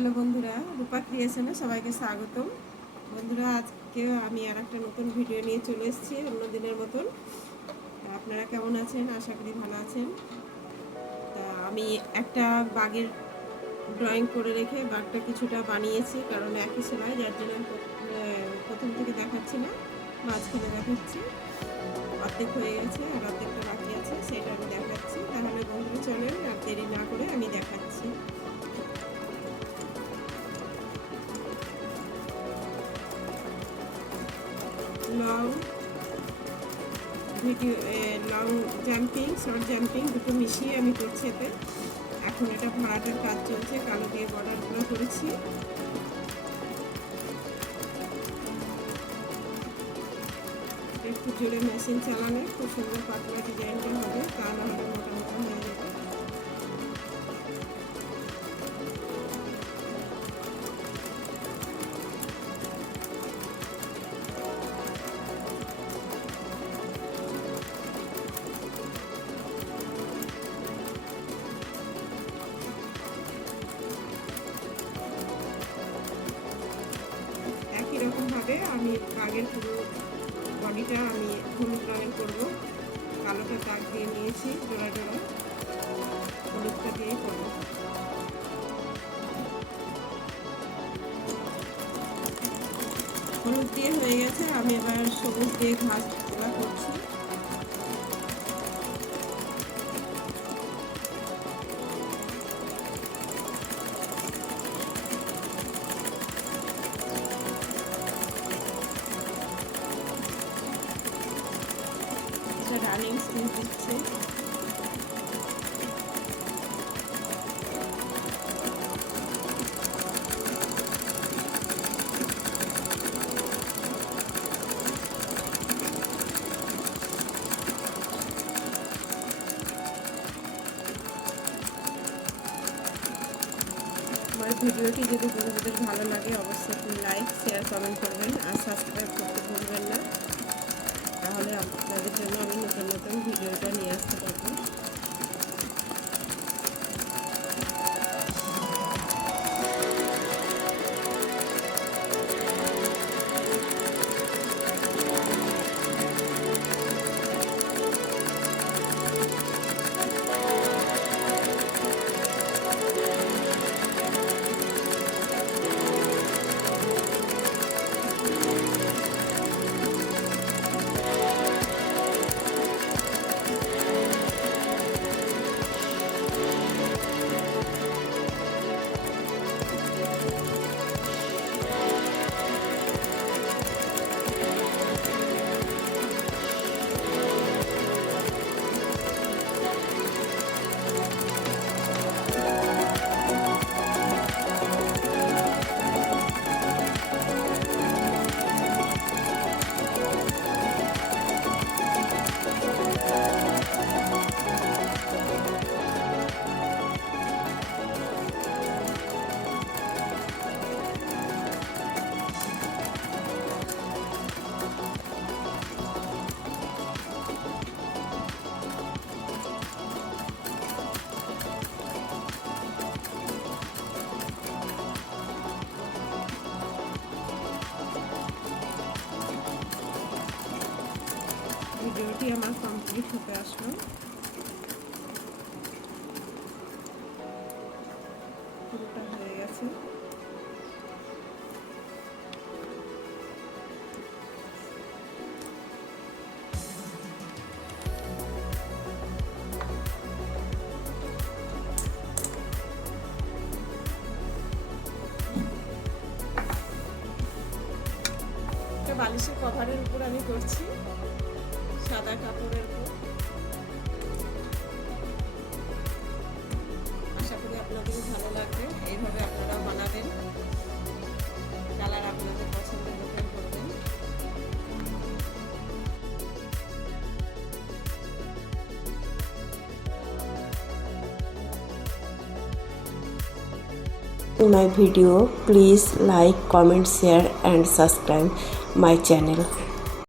Hello বন্ধুরা, রূপা ক্রিয়েশনে সবাইকে স্বাগতম। বন্ধুরা, আজকে আমি আর একটা নতুন ভিডিও নিয়ে চলে এসেছি অন্য দিনের মতন। আপনারা কেমন আছেন? আশা করি ভালো আছেন। তা আমি একটা বাঘের ড্রয়িং করে রেখে বাঘটা কিছুটা বানিয়েছি, কারণ একই সময়, যার জন্য আমি প্রথম থেকে দেখাচ্ছি না, মাঝখানে দেখাচ্ছি। অর্ধেক হয়ে গেছে আর অর্ধেকটা বাকি আছে, সেটা আমি দেখাচ্ছি। তাহলে বন্ধুরা চলেন, আর দেরি না করে আমি দেখাচ্ছি। Long video, long jumping, short jumping দুটো মিশিয়ে আমি করছি এতে। এখন এটা ভরাটার কাজ চলছে, কালো দিয়ে বর্ডারগুলো করেছি। একটু জোরে মেশিন চালালে খুব সুন্দর পাতলা ডিজাইনটা হবে, তা না হলে মোটা মোটা হয়ে যাবে। একই রকমভাবে আমি আগের পুরো বডিটা আমি হলুদ রঙের করবো। কালোটা দাগ দিয়ে নিয়েছি, জোড়া জোড়া হলুদটা দিয়ে করবো। হলুদ দিয়ে হয়ে গেছে, আমি এবার সবুজ দিয়ে ঘাস করছি। রানিং স্কুল দিচ্ছে। আমার ভিডিওটি যদি বন্ধুদের ভালো লাগে অবশ্যই লাইক, শেয়ার, কমেন্ট করবেন আর সাবস্ক্রাইব করতে ভুলবেন না। তাহলে আপনাদের জন্য আমি নতুন নতুন ভিডিওটা নিয়ে আসতে পারবো। ভিডিওটি আমার কমপ্লিট হতে আসলো। পুরোটা হয়ে গেছে। বালিশের কভারের উপর আমি করছি, সাদা কাপড়ের উপর। আশা করি আপনাদেরও ভালো লাগবে। এইভাবে আপনারাও বানাবেন, কালার আপনাদের পছন্দের মতন করবেন। My video, please like, comment, share and subscribe my channel.